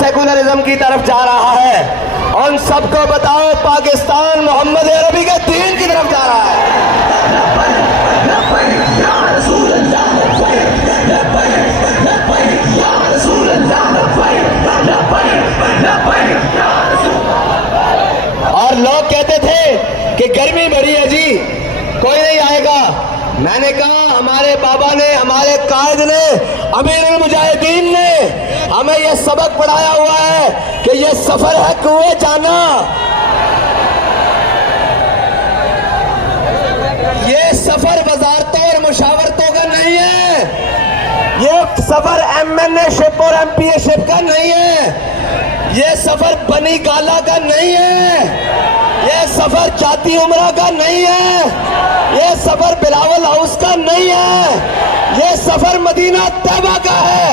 Secularism की तरफ जा रहा है। उन सबको बताओ पाकिस्तान मोहम्मद अरबी के दीन की तरफ जा रहा है। और लोग कहते थे कि गर्मी बड़ी है जी, कोई नहीं आएगा। मैंने कहा हमारे बाबा ने, हमारे कायद ने, अमीरुल मुजाहिदीन ने हमें यह सबक पढ़ाया हुआ है कि यह सफर है कुएं जाना। ये सफर वजारतों और मुशावरतों का नहीं है, ये सफर एमएनए शिप और एमपीए शिप का नहीं है, ये सफर बनी गाला का नहीं है, ये सफर जाती उमरा का नहीं है, ये सफर बिलावल हाउस का नहीं है, ये सफर मदीना तैयबा का है।